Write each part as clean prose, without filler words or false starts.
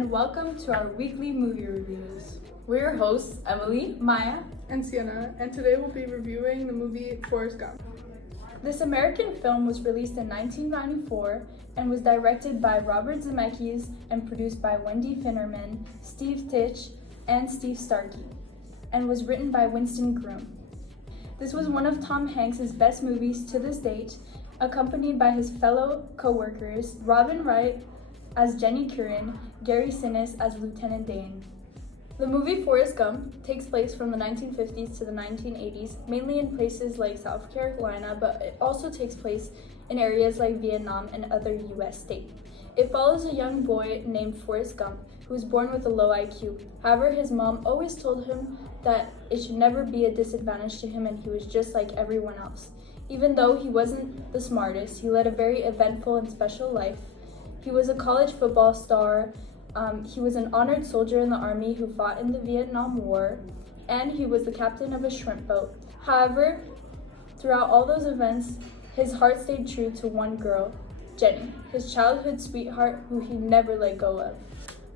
and welcome to our weekly movie reviews. We're your hosts, Emily, Maya, and Sienna, and today we'll be reviewing the movie Forest Gump. This American film was released in 1994 and was directed by Robert Zemeckis and produced by Wendy Finnerman, Steve Titch, and Steve Starkey, and was written by Winston Groom. This was one of Tom Hanks' best movies to this date, accompanied by his fellow co-workers Robin Wright as Jenny Curran, Gary Sinise as Lieutenant Dane. The movie Forest Gump takes place from the 1950s to the 1980s, mainly in places like South Carolina, but it also takes place in areas like Vietnam and other US states. It follows a young boy named Forest Gump, who was born with a low IQ. However, his mom always told him that it should never be a disadvantage to him and he was just like everyone else. Even though he wasn't the smartest, he led a very eventful and special life. He was a college football star, he was an honored soldier in the army who fought in the Vietnam War, and he was the captain of a shrimp boat. However, throughout all those events, his heart stayed true to one girl, Jenny, his childhood sweetheart who he never let go of.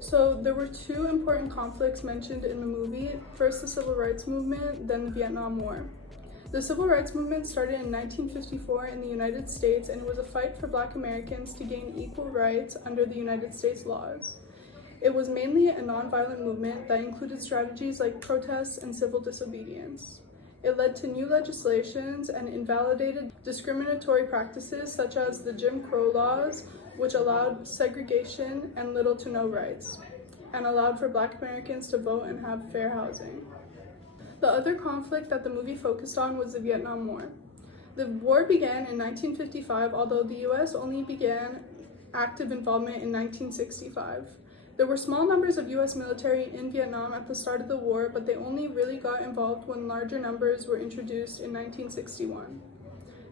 So there were two important conflicts mentioned in the movie. First, the Civil Rights Movement, then the Vietnam War. The Civil Rights Movement started in 1954 in the United States, and it was a fight for Black Americans to gain equal rights under the United States laws. It was mainly a nonviolent movement that included strategies like protests and civil disobedience. It led to new legislations and invalidated discriminatory practices such as the Jim Crow laws, which allowed segregation and little to no rights, and allowed for Black Americans to vote and have fair housing. The other conflict that the movie focused on was the Vietnam War. The war began in 1955, although the US only began active involvement in 1965. There were small numbers of US military in Vietnam at the start of the war, but they only really got involved when larger numbers were introduced in 1961.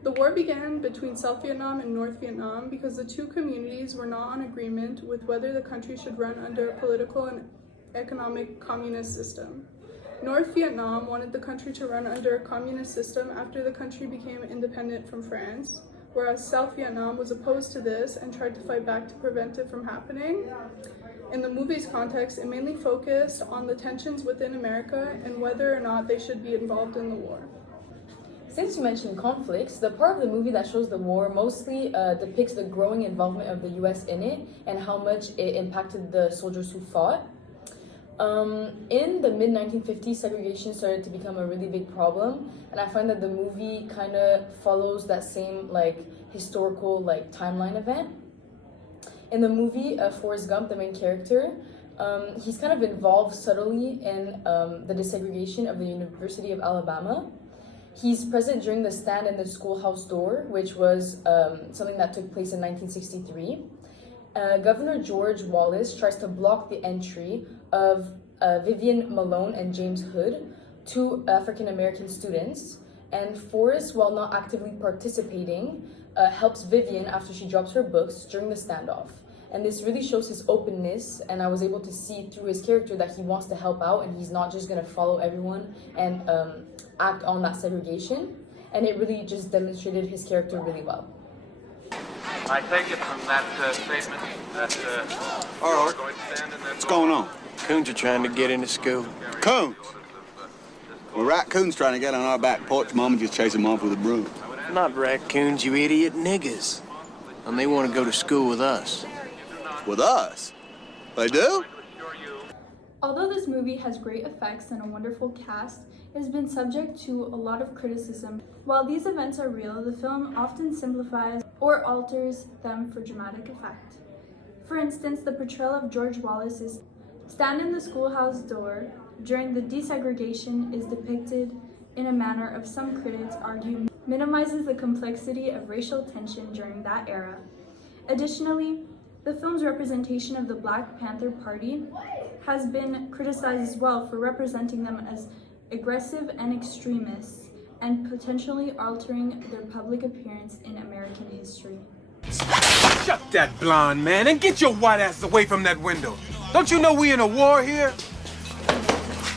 The war began between South Vietnam and North Vietnam because the two communities were not on agreement with whether the country should run under a political and economic communist system. North Vietnam wanted the country to run under a communist system after the country became independent from France, whereas South Vietnam was opposed to this and tried to fight back to prevent it from happening. In the movie's context, it mainly focused on the tensions within America and whether or not they should be involved in the war. Since you mentioned conflicts, the part of the movie that shows the war mostly depicts the growing involvement of the US in it and how much it impacted the soldiers who fought. In the mid-1950s, segregation started to become a really big problem, and I find that the movie kind of follows that same historical timeline event. In the movie, Forrest Gump, the main character, he's kind of involved subtly in the desegregation of the University of Alabama. He's present during the stand in the schoolhouse door, which was something that took place in 1963. Governor George Wallace tries to block the entry of Vivian Malone and James Hood, two African-American students, and Forrest, while not actively participating, helps Vivian after she drops her books during the standoff. And this really shows his openness, and I was able to see through his character that he wants to help out and he's not just going to follow everyone and act on that segregation. And it really just demonstrated his character really well. I take it from that statement that All right. we're going to stand in that. What's going on? Coons are trying to get into school. Coons? Well, raccoons trying to get on our back porch. Mama just chased them off with a broom. Not raccoons, you idiot, niggas. And they want to go to school with us. With us? They do? Although this movie has great effects and a wonderful cast, it has been subject to a lot of criticism. While these events are real, the film often simplifies or alters them for dramatic effect. For instance, the portrayal of George Wallace's stand in the schoolhouse door during the desegregation is depicted in a manner of some critics argue minimizes the complexity of racial tension during that era. Additionally, the film's representation of the Black Panther Party has been criticized as well for representing them as aggressive and extremists and potentially altering their public appearance in American history. Shut that blonde man and get your white ass away from that window. Don't you know we in a war here?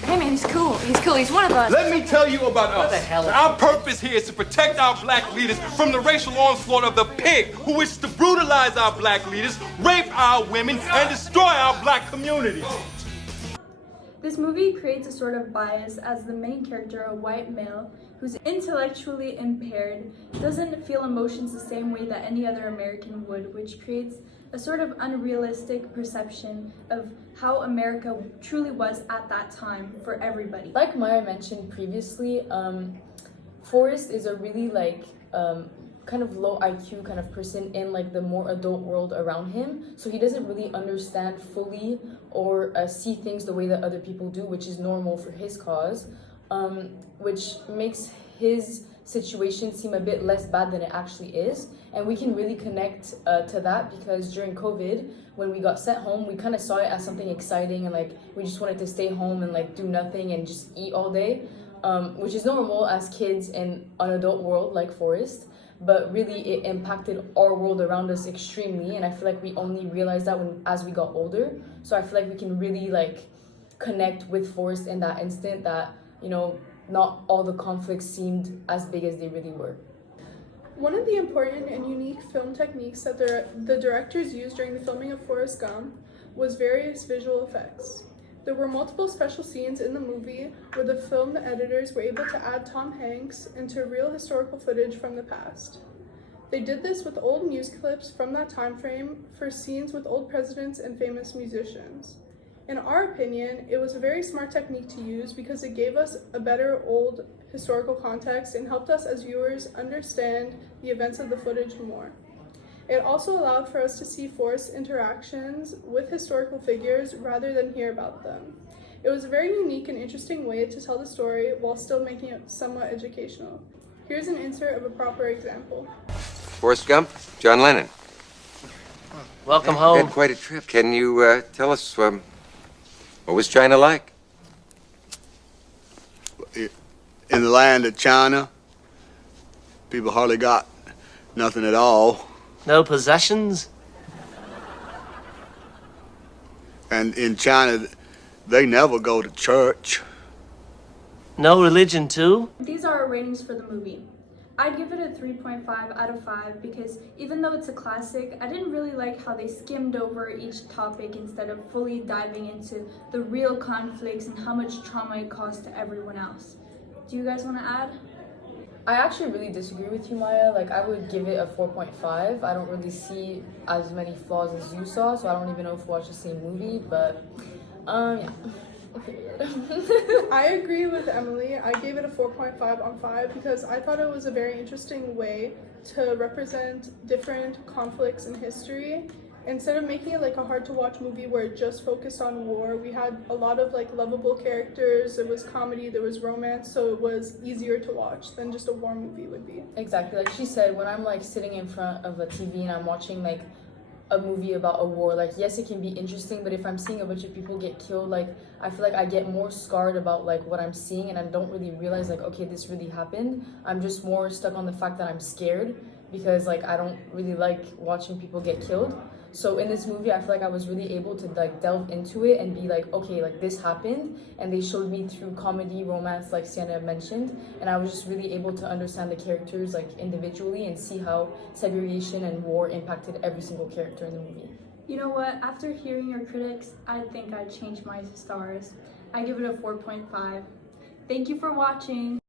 Hey man, he's cool. He's cool. He's one of us. Let me tell you about us. What the hell is Our purpose here is to protect our black leaders from the racial onslaught of the pig who wishes to brutalize our black leaders, rape our women, and destroy our black communities. This movie creates a sort of bias as the main character, a white male, who's intellectually impaired, doesn't feel emotions the same way that any other American would, which creates a sort of unrealistic perception of how America truly was at that time for everybody. Like Maya mentioned previously, Forrest is a really kind of low IQ kind of person in like the more adult world around him, so he doesn't really understand fully or see things the way that other people do, which is normal for his cause, which makes his situation seem a bit less bad than it actually is. And we can really connect to that because during COVID, when we got sent home, we kind of saw it as something exciting, and like we just wanted to stay home and like do nothing and just eat all day, which is normal as kids in an adult world like Forrest. But really it impacted our world around us extremely, and I feel like we only realized that as we got older. So I feel like we can really like connect with Forrest in that instant, that, you know, not all the conflicts seemed as big as they really were. One of the important and unique film techniques that the directors used during the filming of Forest Gump was various visual effects. There were multiple special scenes in the movie where the film editors were able to add Tom Hanks into real historical footage from the past. They did this with old news clips from that time frame for scenes with old presidents and famous musicians. In our opinion, it was a very smart technique to use because it gave us a better old historical context and helped us as viewers understand the events of the footage more. It also allowed for us to see Forrest's interactions with historical figures rather than hear about them. It was a very unique and interesting way to tell the story while still making it somewhat educational. Here's an insert of a proper example. Forrest Gump, John Lennon. Welcome You home. had quite a trip. Can you tell us what was China like? In the land of China, people hardly got nothing at all. No possessions? And in China, they never go to church. No religion too? These are our ratings for the movie. I'd give it a 3.5 out of 5 because even though it's a classic, I didn't really like how they skimmed over each topic instead of fully diving into the real conflicts and how much trauma it caused to everyone else. Do you guys want to add? I actually really disagree with you, Maya. Like, I would give it a 4.5. I don't really see as many flaws as you saw, so I don't even know if we watched the same movie, but yeah. I agree with Emily. I gave it a 4.5 on 5 because I thought it was a very interesting way to represent different conflicts in history. Instead of making it like a hard to watch movie where it just focused on war, we had a lot of like lovable characters, there was comedy, there was romance, so it was easier to watch than just a war movie would be. Exactly, like she said, when I'm like sitting in front of a TV and I'm watching like a movie about a war, like yes, it can be interesting, but if I'm seeing a bunch of people get killed, like I feel like I get more scarred about like what I'm seeing, and I don't really realize like, okay, this really happened. I'm just more stuck on the fact that I'm scared because like I don't really like watching people get killed. So in this movie, I feel like I was really able to like delve into it and be like, okay, like this happened, and they showed me through comedy, romance, like Sienna mentioned, and I was just really able to understand the characters like individually and see how segregation and war impacted every single character in the movie. You know what? After hearing your critics, I think I'd change my stars. I give it a 4.5. Thank you for watching.